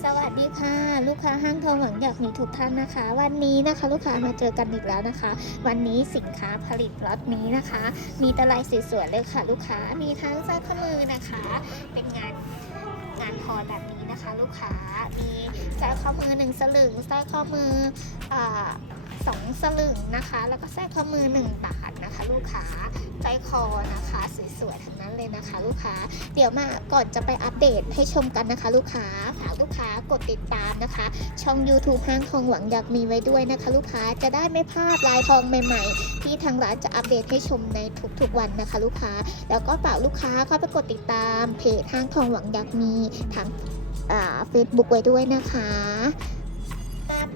สวัสดีค่ะ ลูกค้าห้างทองหวังอยากมีทุกท่านนะคะ วันนี้นะคะลูกค้ามาเจอกันอีกแล้วนะคะ วันนี้สินค้าผลิตล็อตนี้นะคะ มีแตลายสวยๆเลยค่ะ ลูกค้ามีทั้งสร้อยข้อมือนะคะ เป็นงานงานทอแบบนี้นะคะ ลูกค้ามีสร้อยข้อมือหนึ่งสลึงสร้อยข้อมืออสองสลึงนะคะ แล้วก็สร้อยข้อมือหนึ่งบาทนะคะ ลูกค้า สร้อยคอนะคะสวยๆทั้งนั้นเลยนะคะ ลูกค้า เดี๋ยวมาก่อนจะไปอัปเดตให้ชมกันนะคะ ลูกค้าฝากลูกค้ากดติดตามนะคะ ช่อง YouTube ห้างทองหวังอยากมีไว้ด้วยนะคะ ลูกค้าจะได้ไม่พลาดลายทองใหม่ ๆ ที่ทางร้านจะอัปเดตให้ชมในทุกๆวันนะคะ ลูกค้า แล้วก็ฝากลูกค้าเข้าไปกดติดตามเพจห้างทองหวังอยากมีทางเฟซบุ๊กไว้ด้วยนะคะ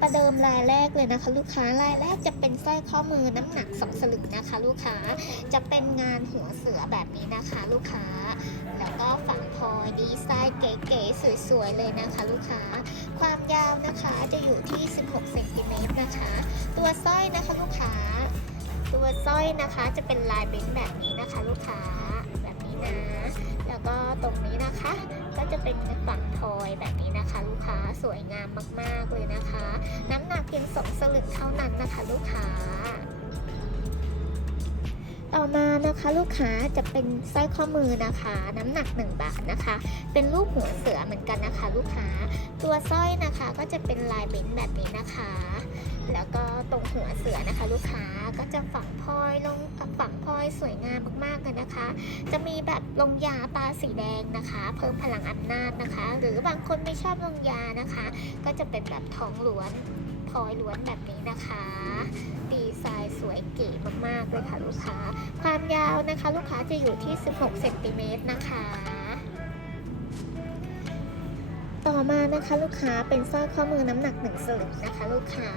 ประเดิมรายแรกเลยนะคะ ลูกค้ารายแรกจะเป็นสร้อยข้อมือน้ำหนักสองสลึงนะคะ ลูกค้าจะเป็นงานหัวเสือแบบนี้นะคะ ลูกค้า แล้วก็ฝังทอยดีไซน์เก๋ๆสวยๆเลยนะคะ ลูกค้า ความยาวนะคะจะอยู่ที่ 16เซนติเมตรนะคะ ตัวสร้อยนะคะลูกค้า ตัวสร้อยนะคะจะเป็นลายเบนซ์แบบนี้นะคะ ลูกค้าแบบนี้นะ แล้วก็ตรงนี้นะคะ จะเป็นฝังทอยแบบนี้นะคะ ลูกค้าสวยงามมากๆเลยนะคะ น้ำหนักเพียงสองสลึงเท่านั้นนะคะ ลูกค้า ต่อมานะคะลูกค้าจะเป็นสร้อยข้อมือนะคะ น้ำหนัก 1 บาทนะคะ เป็นรูปหัวเสือเหมือนกันนะคะ ลูกค้า ตัวสร้อยนะคะก็จะเป็นลายเบนซ์แบบนี้นะคะ แล้วก็ตรงหัวเสือนะคะ ลูกค้าก็จะฝังพลอยลงฝังพลอยสวยงามมากๆเลยนะคะ จะมีแบบลงยาตาสีแดงนะคะ เพิ่มพลังอำนาจนะคะ หรือบางคนไม่ชอบลงยานะคะ ก็จะเป็นแบบทองล้วนพลอยล้วนแบบนี้นะคะ ดีไซน์สวยเก๋มากๆเลยค่ะลูกค้า ความยาวนะคะ ลูกค้าจะอยู่ที่ 16เซนติเมตรนะคะ อมานะคะลูกค้าเป็นสร้อยข้อมือน้ำหนักหนึ่งสลึงนะคะ ลูกค้า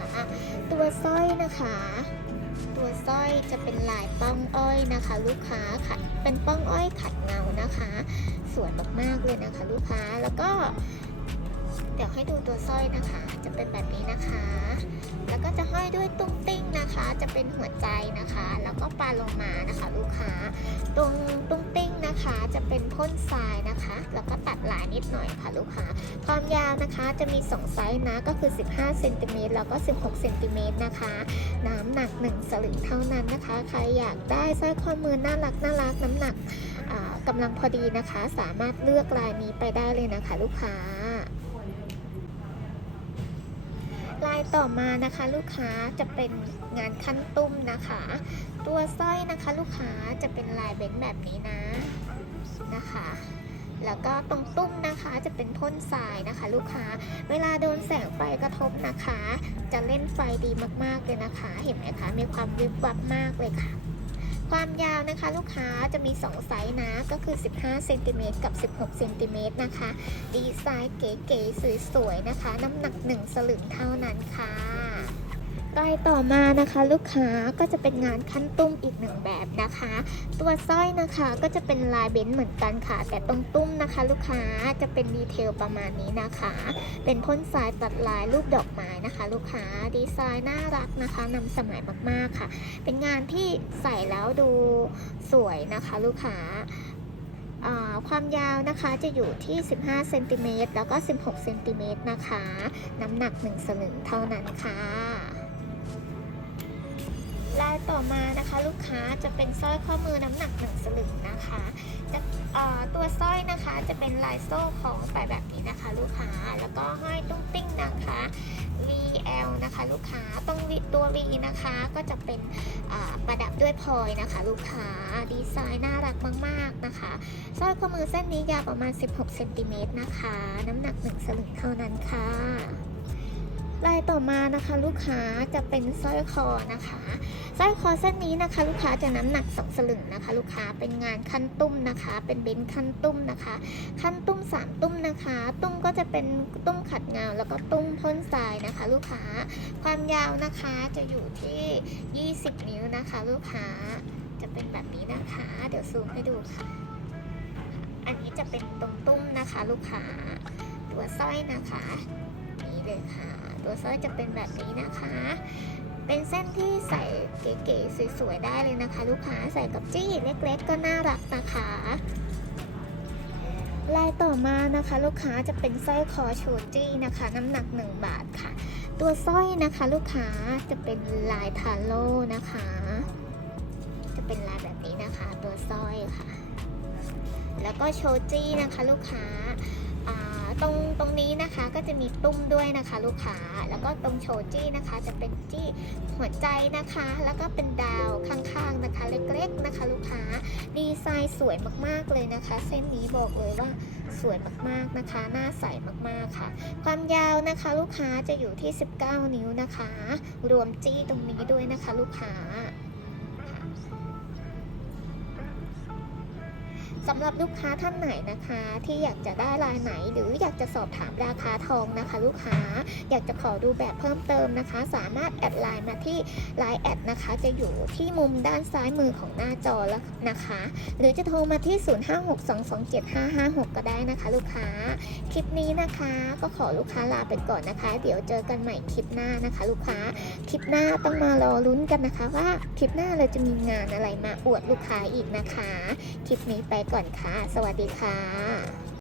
ตัวสร้อยนะคะ ตัวสร้อยจะเป็นลายป้องอ้อยนะคะ ลูกค้าขัดเป็นป้องอ้อยขัดเงานะคะ สวยมากๆเลยนะคะ ลูกค้าแล้วก็ เดี๋ยวให้ดูตัวสร้อยนะคะ จะเป็นแบบนี้นะคะ แล้วก็จะห้อยด้วยตุ้งติ้งนะคะ จะเป็นหัวใจนะคะ แล้วก็ปลาโลมานะคะ ลูกค้าตรงตุ้งติ้ง นะคะจะเป็นพ่นทรายนะคะ แล้วก็ตัดลายนิดหน่อยค่ะลูกค้าความยาวนะคะจะมี 2 ไซส์นะก็คือ 15เซนติเมตรแล้วก็ 16เซนติเมตรนะคะ น้ำหนัก 1 สลึงเท่านั้นนะคะ ใครอยากได้สร้อยข้อมือน่ารักน่ารักน้ำหนักอ่ากำลังพอดีนะคะ สามารถเลือกลายนี้ไปได้เลยนะคะ ลูกค้าลายต่อมานะคะลูกค้าจะเป็นงานขั้นตุ้มนะคะ ตัวสร้อยนะคะลูกค้าจะเป็นลายเบนซ์แบบนี้นะนะคะ แล้วก็ตรงตุ้มนะคะจะเป็นพ่นทรายนะคะ ลูกค้า เวลาโดนแสงไฟกระทบนะคะ จะเล่นไฟดีมากๆเลยนะคะ เห็นไหมคะมีความวิบวับมากเลยค่ะความยาวนะคะลูกค้าจะมี 2 ไซส์นะ ก็คือ 15เซนติเมตรกับ 16เซนติเมตรนะคะ ดีไซน์เก๋ๆสวยๆนะคะ น้ำหนัก 1 สลึงเท่านั้นค่ะ ต่อมานะคะลูกค้าก็จะเป็นงานขั้นตุ้มอีกหนึ่งแบบนะคะ ตัวสร้อยนะคะก็จะเป็นลายเบนเหมือนกันค่ะ แต่ตรงตุ้มนะคะ ลูกค้าจะเป็นดีเทลประมาณนี้นะคะ เป็นพ่นทรายตัดลายรูปดอกไม้นะคะ ลูกค้าดีไซน์น่ารักนะคะนำสมัยมากๆค่ะ เป็นงานที่ใส่แล้วดูสวยนะคะลูกค้าความยาวนะคะจะอยู่ที่ 15 เซนติเมตรแล้วก็ 16 เซนติเมตรนะคะ น้ำหนัก1สลึงเท่านั้นค่ะ ต่อมานะคะลูกค้าจะเป็นสร้อยข้อมือน้ำหนัก1สลึงนะคะจะเอ่อตัวสร้อยนะคะจะเป็นลายโซ่ของไปแบบนี้นะคะ ลูกค้าแล้วก็ห้อยตุ้งติ้งนะคะ VL นะคะลูกค้าตรงตัว V นะคะก็จะเป็นอ่าประดับด้วยพลอยนะคะ ลูกค้าดีไซน์น่ารักมาก ๆนะคะสร้อยข้อมือเส้นนี้ยาวประมาณ 16เซนติเมตรนะคะ น้ำหนัก 1 สลึงเท่านั้นค่ะ ลายต่อมานะคะลูกค้าจะเป็นสร้อยคอนะคะสร้อยคอเส้นนี้นะคะ ลูกค้าจะน้ำหนักสองสลึงนะคะ ลูกค้าเป็นงานขั้นตุ้มนะคะ เป็นเบนขั้นตุ้มนะคะ ขั้นตุ้มสามตุ้มนะคะ ตุ้มก็จะเป็นตุ้มขัดเงา แล้วก็ตุ้มพ่นทรายนะคะ ลูกค้าความยาวนะคะจะอยู่ที่ 20 นิ้วนะคะ ลูกค้าจะเป็นแบบนี้นะคะ เดี๋ยวซูมให้ดูค่ะ อันนี้จะเป็นตรงตุ้มนะคะ ลูกค้าตัวสร้อยนะคะ นี่เลยค่ะ ตัวสร้อยจะเป็นแบบนี้นะคะ เป็นเส้นที่ใส่เก๋ๆสวยๆได้เลยนะคะ ลูกค้าใส่กับจี้เล็กๆ ก็น่ารักนะคะลายต่อมานะคะ ลูกค้าจะเป็นสร้อยคอโชจี้นะคะ น้ำหนัก 1 บาทค่ะ ตัวสร้อยนะคะลูกค้าจะเป็นลายทาโร่นะคะ จะเป็นลายแบบนี้นะคะ ตัวสร้อยค่ะ แล้วก็โชจี้นะคะ ลูกค้าา ตรงตรงนี้นะคะก็จะมีตุ้มด้วยนะคะ ลูกค้า แล้วก็ตรงโชจี้นะคะ จะเป็นจี้หัวใจนะคะ แล้วก็เป็นดาวข้างๆนะคะ เล็กๆนะคะ ลูกค้า ดีไซน์สวยมากๆเลยนะคะ เส้นนี้บอกเลยว่าสวยมากๆนะคะ หน้าใสมากๆค่ะ ความยาวนะคะลูกค้าจะอยู่ที่ 19 นิ้วนะคะ รวมจี้ตรงนี้ด้วยนะคะ ลูกค้า สำหรับลูกค้าท่านไหนนะคะ ที่อยากจะได้ลายไหน หรืออยากจะสอบถามราคาทองนะคะ ลูกค้าอยากจะขอดูแบบเพิ่มเติมนะคะ สามารถแอดไลน์มาที่ไลน์แอดนะคะ จะอยู่ที่มุมด้านซ้ายมือของหน้าจอแล้วนะคะ หรือจะโทรมาที่ 0562275556 ก็ได้นะคะ ลูกค้า คลิปนี้นะคะก็ขอลูกค้าลาไปก่อนนะคะ เดี๋ยวเจอกันใหม่คลิปหน้านะคะ ลูกค้าคลิปหน้าต้องมารอลุ้นกันนะคะ ว่าคลิปหน้าเราจะมีงานอะไรมาอวดลูกค้าอีกนะคะ คลิปนี้ไปก่อนก่อนค่ะ สวัสดีค่ะ